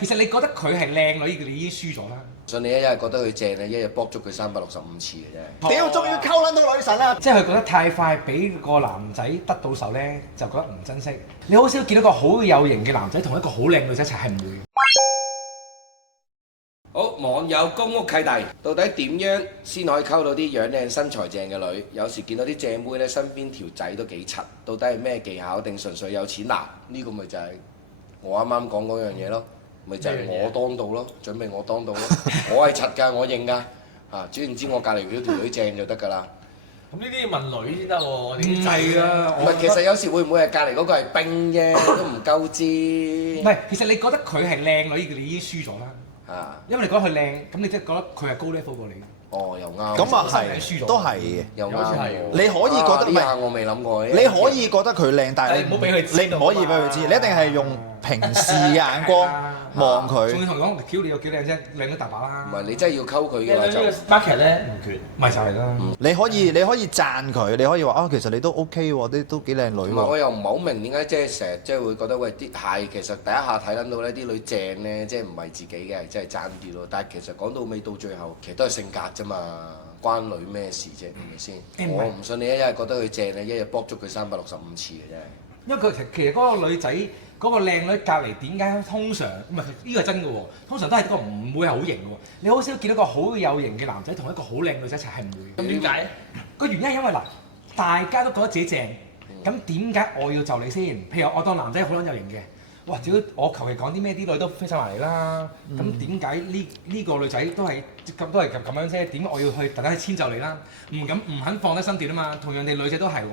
其實你覺得佢係靚女，你已經輸咗啦。信你一日覺得佢正咧，一日卜足佢365次嘅啫。屌，終於溝撚到女神啦！即係佢覺得太快俾個男仔得到手咧，就覺得唔珍惜。你好少見到個好有型嘅男仔同一個好靚女仔一齊，係唔會。好，網友公屋契弟，到底點樣先可以溝到啲樣靚身材正嘅女？有時見到啲正妹咧，身邊條仔都幾柒，到底係咩技巧定純粹有錢拿？呢個咪就係我啱啱講嗰樣嘢咯，咪就係我當道咯，準備我當道咯。我係柒㗎，我認㗎。啊，總言之，我隔離嗰條女正就得㗎啦。咁呢啲要問女先得喎，唔係啊，唔係，其實有時會唔會係隔離嗰個係兵啫，都唔夠知。唔係，其實你覺得佢係靚女，你已經輸咗啦。啊，因為你覺得佢靚，咁你即係覺得佢係高 level 過你。哦，又啱。咁啊係輸咗係，都係嘅。又啱好似係喎。你可以覺得呢下我未諗過。你可以覺得佢靚，但係你唔好俾佢知你唔可以俾佢知，你一定係用平視嘅眼光望佢。仲要同佢講，屌你有幾靚啫，靚得大把啦。唔係，你真係要溝佢嘅話就。 market 咧唔缺，咪就係啦。你可以讚佢，你可以話啊，其實你都 OK 喎，都幾靚女唔係，我喎。又唔係好明點解即係成日即係會覺得喂啲係其實第一下睇撚到呢啲女正咧，即係唔係自己嘅，係真係爭啲咯。但係其實講到尾到最後，其實都係性格啫嘛，關女咩事啫？係咪先？我唔信你一日覺得佢正咧，一日卜足佢365次嘅啫。因為佢其實嗰個女仔嗰個靚女隔離點解通常唔係呢個係真嘅喎？通常都係一個唔會係好型嘅喎。你好少見到個好有型嘅男仔同一個好靚女仔一齊，係唔會。咁點解咧？個原因係因為嗱，大家都覺得自己正，咁點解我要就你先？譬如我當男仔好撚有型嘅，哇！只要我求其講啲咩，啲女都飛晒埋嚟啦。咁點解呢個女仔都係咁樣啫？點解我要去特登去遷就你啦？唔肯放低身段啊嘛。同樣地，女仔都係喎。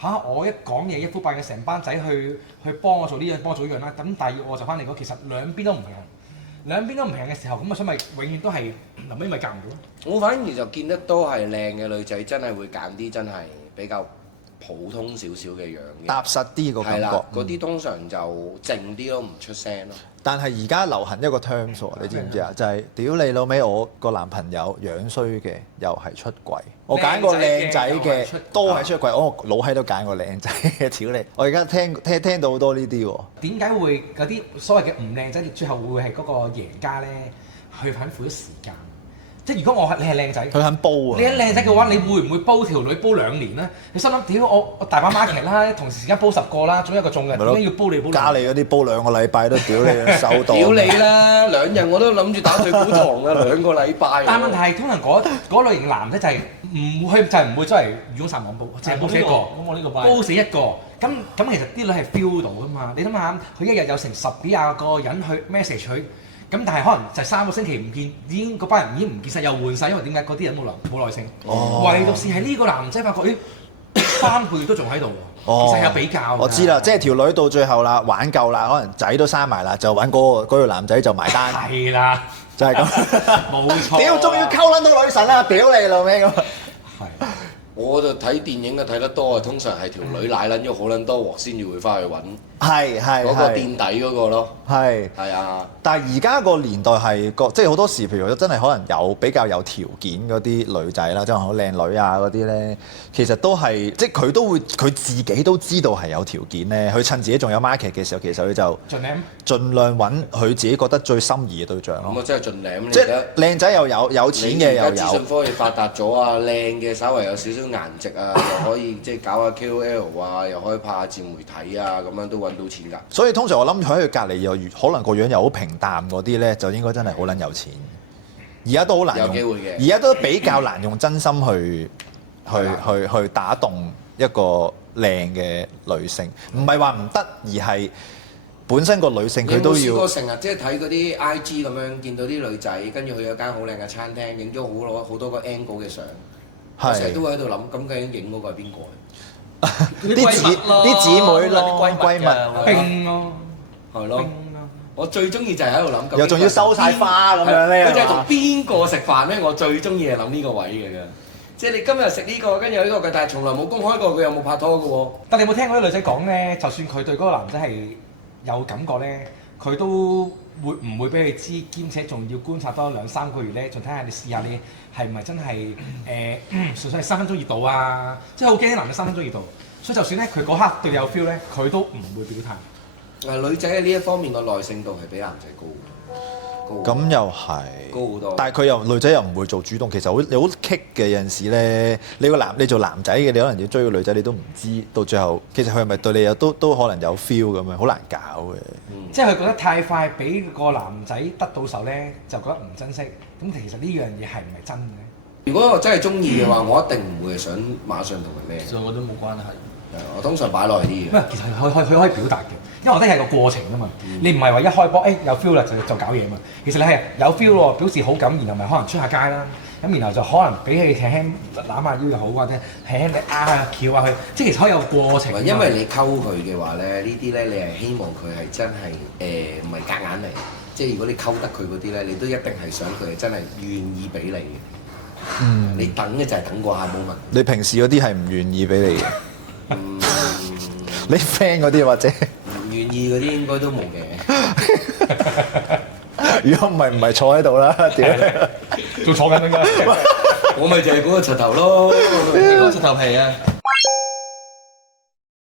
我一講嘢一呼百應，成班仔去幫我做呢樣幫我做呢樣啦。咁但係我就翻嚟講，其實兩邊都唔平衡，兩邊都唔平衡嘅時候，咁所以咪永遠都係臨尾咪夾唔到咯。我反而就見得多係靚嘅女仔，真係會揀啲真係比較普通少少嘅樣嘅。踏實啲個感覺係啦，，嗰啲通常就靜啲咯，唔出聲咯。但係而家流行一個 terms 喎，你知唔知啊？就係屌你老味，我個男朋友樣衰嘅，又係出軌。我揀個靚仔嘅都係出軌，我老閪都揀個靚仔嘅，屌你！我而家聽到好多呢啲喎。點解會嗰啲所謂嘅唔靚仔，最後會係嗰個贏家咧？佢肯付咗時間。即係如果你係靚仔，佢肯煲啊！你係靚仔嘅話，你會唔會煲條女煲2年咧？你心諗屌我大把 market 啦，同時間煲10個啦，總有一個中嘅，點解要煲你煲加你嗰啲煲2個禮拜都屌你手到。屌你啦！2日我都諗住打退股堂啊，2個禮拜。但問題係通常嗰類型男咧就係唔會就係唔會真係魚中殺網煲，淨係煲死一個，咁我呢個煲死一個。咁其實啲女係 feel 到噶嘛？你諗下，佢一日有成10幾20個人去 message 佢。咁但係可能就3個星期唔見，已經嗰班人已經唔見晒，又換晒，因為點解嗰啲人冇耐性。唯獨是係呢個男仔發覺，咦，3個月都仲喺度喎。其實有比較。我知啦，即係條女到最後啦，玩夠啦，可能仔都生埋啦，就揾嗰個男仔就埋單。係啦，就係咁。冇錯。屌，終於溝撚到女神啦！屌你老味咁。係。我就睇電影嘅睇得多啊，通常係條女奶撚咗好撚多鑊先至會翻去揾係嗰個墊底嗰個咯。係。係啊。但係而家個年代係即係好多時，譬如真係可能比較有條件嗰啲女仔啦，即係好靚女啊嗰啲咧，其實都係即係佢自己都知道係有條件咧，佢趁自己仲有 market 嘅時候，其實佢就盡量揾佢自己覺得最心儀嘅對象咯。咁啊，真係盡量。即係靚仔又有錢嘅又有。資訊科技發達咗啊，靚嘅稍為有少少顏值啊，又可以即係搞下 KOL 啊，又可以拍下自媒體啊，咁樣都揾到錢㗎。所以通常我諗喺佢隔離又可能個樣又好平淡嗰啲咧，就應該真係好撚有錢。而家都好難用，有機會嘅。而家都比較難用真心去打動一個靚嘅女性，唔係話唔得，而係本身個女性佢都要。有冇試過成日即係睇嗰啲 IG 咁樣，見到啲女仔跟住去咗間好靚嘅餐廳，影咗好多個 angle 嘅相。我成日都會喺度諗，咁究竟影嗰個係邊個？啲姊妹咯，閨蜜冰咯，係咯。我最中意就係喺度諗，又仲要收晒花咁樣咧。佢就係同邊個食飯咧？我最中意係諗呢個位嘅啫。即係你今日食呢個，跟住有呢個嘅，但係從來冇公開過佢有冇拍拖嘅喎。但你有冇聽過啲女仔講咧？就算佢對嗰個男仔係有感覺咧，佢都唔會俾你知，兼且仲要觀察多2-3個月咧，仲睇下你試下你係咪真係純粹係3分鐘熱度啊！即係好驚啲男嘅3分鐘熱度，所以就算咧佢嗰刻對你有 feel 咧，佢都唔會表態。女仔喺呢一方面個耐性度係比男仔高嘅。咁又係高好多。但係佢又女仔又唔會做主動，其實好你好棘嘅有陣時咧，你做男仔嘅，你可能要追個女仔，你都唔知到最後其實佢係咪對你有都可能有 feel 咁樣，好難搞嘅。即係佢覺得太快俾個男仔得到手咧，就覺得唔珍惜。咁其實呢樣嘢係唔係真嘅咧？如果我真係中意嘅話，我一定唔會係想馬上同佢咩。其實我覺得冇關係。我通常擺耐啲嘅。唔係，其實佢可以表達嘅，因為我覺得係個過程啊嘛。你唔係話一開波，有 feel 啦就搞嘢嘛。其實你係有 feel 喎，表示好感，然後咪可能出下街啦。咁然後就可能俾佢輕輕攬下腰又好，或者輕輕地壓下翹下佢，即係其實可以有過程。因為你溝佢嘅話咧，呢啲咧你係希望佢係真係唔係夾硬嚟。即係如果你溝得佢嗰啲咧，你都一定係想佢係真係願意俾你嘅。你等嘅就係等嗰下 moment。你平時嗰啲係唔願意俾你嘅。你 friend 嗰啲或者唔願意嗰啲應該都冇嘅。如果唔係坐喺度啦，屌！仲坐緊應該。我咪就係嗰個柒頭咯，嗰個石頭皮啊！